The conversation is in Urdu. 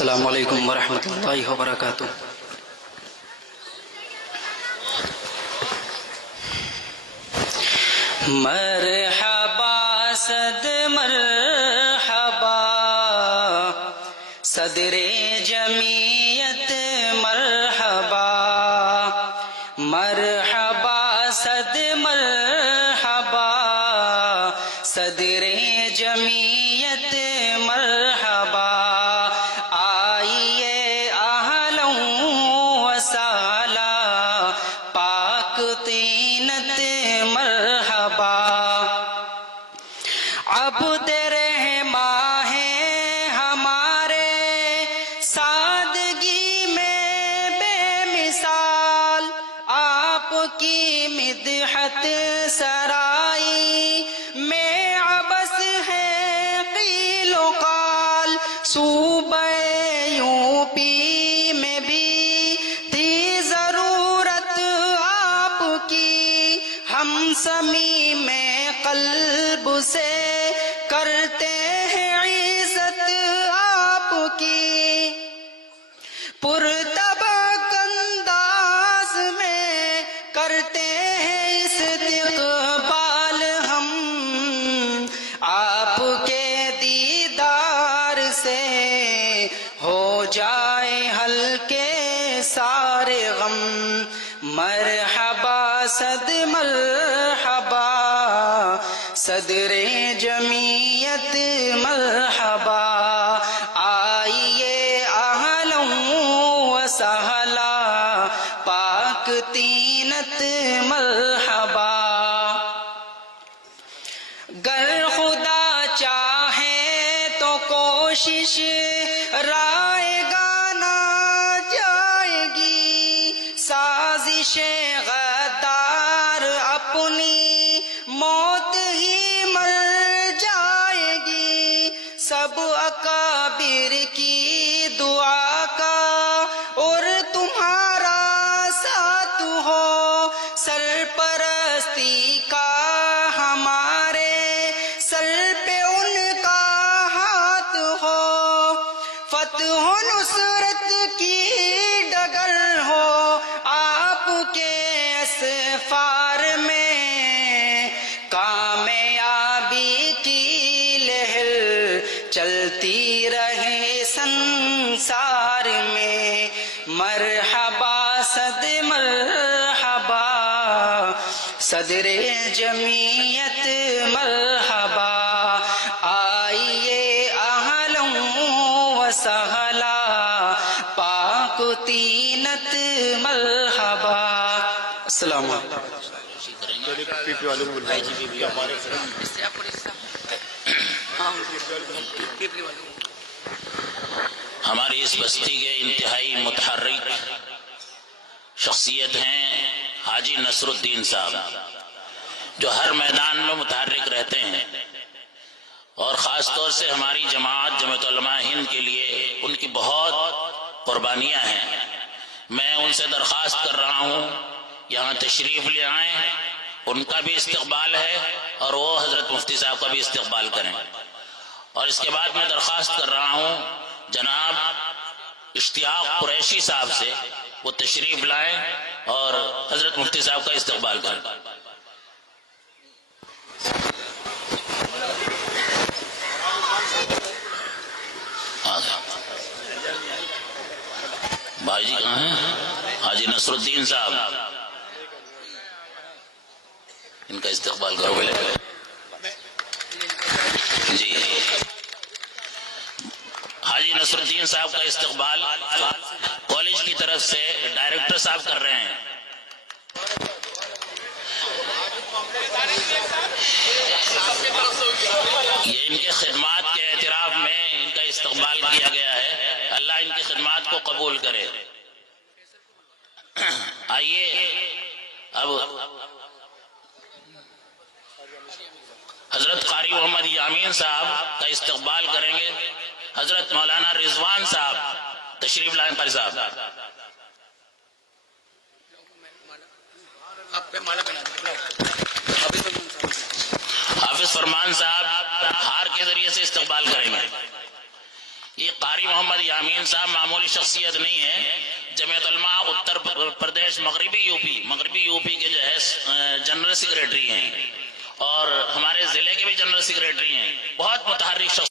السلام علیکم ورحمۃ اللہ وبرکاتہ۔ مرحبا صد مرحبا صدر جمعیت مرحبا، مرحبا صد مرحبا صدر جمعیت مرحبا، آئیے اہلا وسہلا پاک طینت مرحبا، عبد رحماں ہیں ہمارے سادگی میں بے مثال، آپ کی مدحت سرائی میں عبث ہے قیل و قال، صوبہ یوں پی میں بھی تھی ضرورت آپ کی، ہم سمیع میں قلب سے کرتے ہیں عزت آپ کی، پرطبع انداز میں کرتے ہیں استقبال ہم، آپ کے دیدار سے ہو جائے ہلکے سارے غم، مرحبا صد مرحبا صدر جمعیت مرحبا، آئیے اہلا وسہلا پاک طینت مرحبا، گر خدا چاہے تو کوشش رائے گانا جائے گی، سازش غدار اپنی موت ہی مر جائے گی، سب اکابر کی دعا کا اور تمہارا ساتھ ہو، سرپرستی کا ہمارے سر پہ ان کا ہاتھ ہو، فتح و نصرت کی ڈگر ہو آپ کے اسفار میں، کامیابی کی لہر چلتی رہے سنسار میں، مرحبا صد مرحبا صدر جمعیت مرحبا، آئیے اہلا وسہلا پاک طینت مرحبا۔ السلام علیکم۔ ہماری اس بستی کے انتہائی متحرک شخصیت ہیں حاجی نصر الدین صاحب، جو ہر میدان میں متحرک رہتے ہیں، اور خاص طور سے ہماری جماعت جمعیت علماء ہند کے لیے ان کی بہت قربانیاں ہیں۔ میں ان سے درخواست کر رہا ہوں یہاں تشریف لے آئیں، ان کا بھی استقبال ہے اور وہ حضرت مفتی صاحب کا بھی استقبال کریں، اور اس کے بعد میں درخواست کر رہا ہوں جناب اشتیاق قریشی صاحب سے وہ تشریف لائیں اور حضرت مفتی صاحب کا استقبال کریں۔ بھائی جی کہاں ہیں؟ حاجی نصر الدین صاحب، ان کا استقبال کرو پہلے۔ جی حاجی نصر الدین صاحب کا استقبال کالج کی طرف سے ڈائریکٹر صاحب کر رہے ہیں۔ یہ ان کے خدمات کے اعتراف میں ان کا استقبال کیا گیا ہے، اللہ ان کی خدمات کو قبول کرے۔ آئیے اب حضرت قاری محمد یامین صاحب کا استقبال کریں گے۔ حضرت مولانا رضوان صاحب تشریف لائیں۔ قاری صاحب حافظ فرمان صاحب ہار کے ذریعے سے استقبال کریں گے۔ یہ قاری محمد یامین صاحب معمولی شخصیت نہیں ہے، جمعیت علماء اتر پردیش مغربی یو پی کے جو ہے جنرل سیکریٹری ہیں، اور ہمارے ضلع کے بھی جنرل سیکریٹری ہیں، بہت متحرک شخصیت